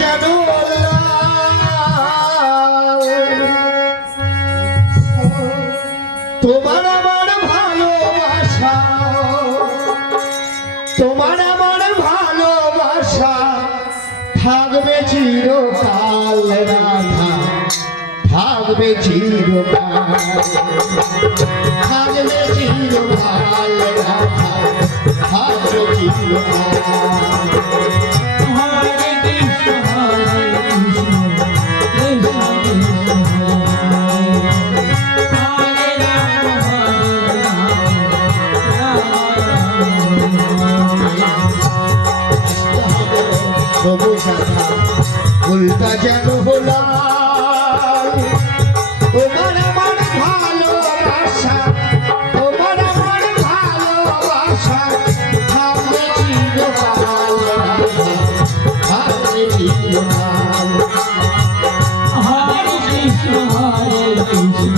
জানো তোমার আমার ভালোবাসা, তোমার আমার ভালোবাসা থাকবে চিরকাল রাধা, থাকবে চিরকাল, থাকবে চিরকাল রাধা, থাকবে চিরকাল। উল্টা যেন হলাম তোমার আমার ভালোবাসা, তোমার আমার ভালোবাসা থাকবে চিরকাল, থাকবে চিরকাল। হরে কৃষ্ণ কৃষ্ণ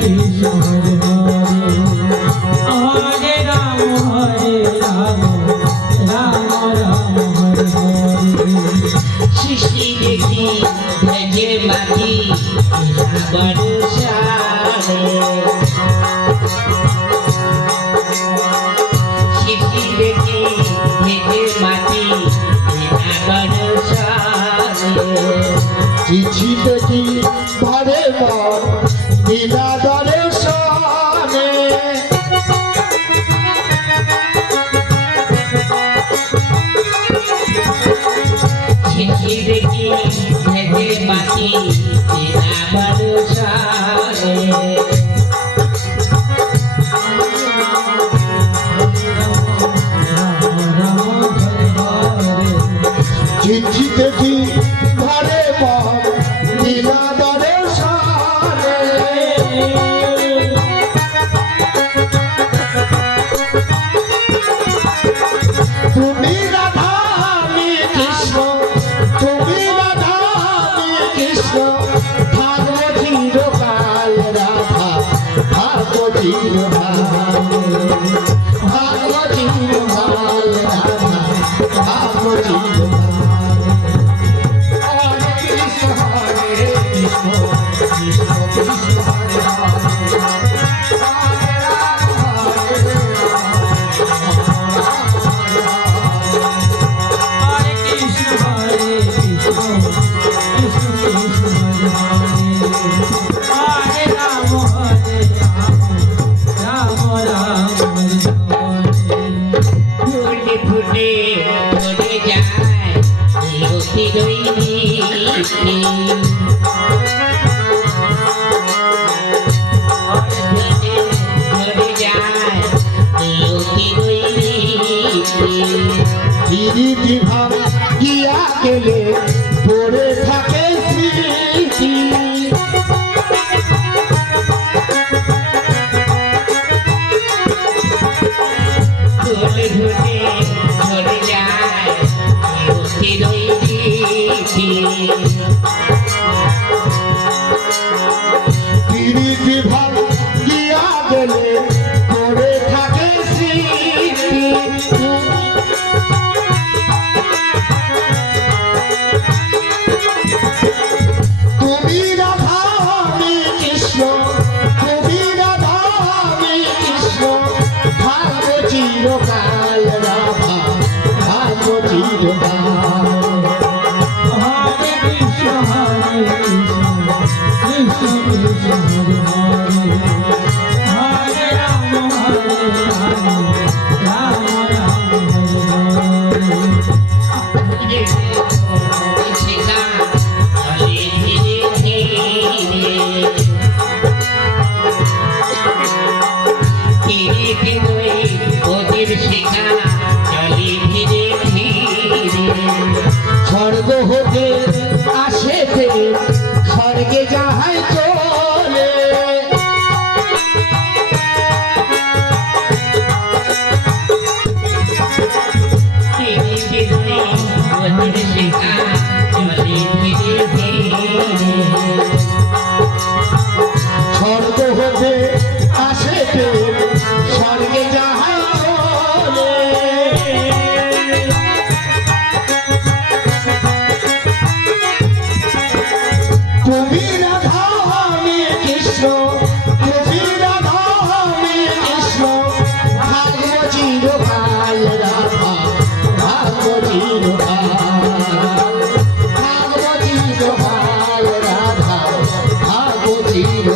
কৃষ্ণ হরে হরে, হরে রাম রাম রাম হরে হরে। সৃষ্টি দেখি ভেজে মাটি বর্ষারে, সৃষ্টি দেখি ভেজে মাটি বর্ষারে। চিঠি দেখি ঘরে মন বিনা দর্শনে, চিঠি দেখি ভেজে মাটি বর্ষারে। চিঠি দেখি ঘরে মন বিনা দর্শনে, তুমি রাধা আমি কৃষ্ণ, তুমি রাধা আমি কৃষ্ণ থাকবো চিরকাল রাধা, থাকবো চিরকাল, থাকবো চিরকাল রাধা, থাকবো চিরকাল। হরে কৃষ্ণ হরে কৃষ্ণ কৃষ্ণ কৃষ্ণ হরে হরে, হরে রাম হরে রাম হরে কৃষ্ণ হরে কৃষ্ণ কৃষ্ণ কৃষ্ণ হরে হরে, হরে রাম রাম রাম হরে হরে। ফুটে ফুটে ধরে যায় অতি দৈনিকী, ধরে যায় অতি দৈনিকী। গিরিটি ভাব গিয়া গেলে পড়ে থাকে স্মৃতি, ঘুরে ঘুরে ধরে যায় অতি দৈনিকী। গিরিটি ভাব গিয়া গেলে পড়ে থাকে স্মৃতি, তুমি রাধা আমি কৃষ্ণ, তুমি রাধা আমি কৃষ্ণ থাকবো চিরকাল রাধা, থাকবো চিরকাল। হরে কৃষ্ণ কৃষ্ণ কৃষ্ণ হরে হরে, হরে রাম রাম রাম হরে হরে। শিখা চলে ধীরে ধীরে, ধীরে ধীরে ওদের শিখা চলে ধীরে ধীরে। স্বর্গ হতে আসে ফেরে স্বর্গে যাহাই চলে, ধীরে ধীরে ওদের শিখা চলে ধীরে ধীরে। স্বর্গ হতে আসে ফেরে স্বর্গে যাহাই চলে, তুমি রাধা আমি কৃষ্ণ, তুমি রাধা আমি কৃষ্ণ, ভাগ্য চিরকাল রাধা, ভাগ্য চিরকাল, ভাগ্য চিরকাল রাধা, ভাগ্য চিরকাল।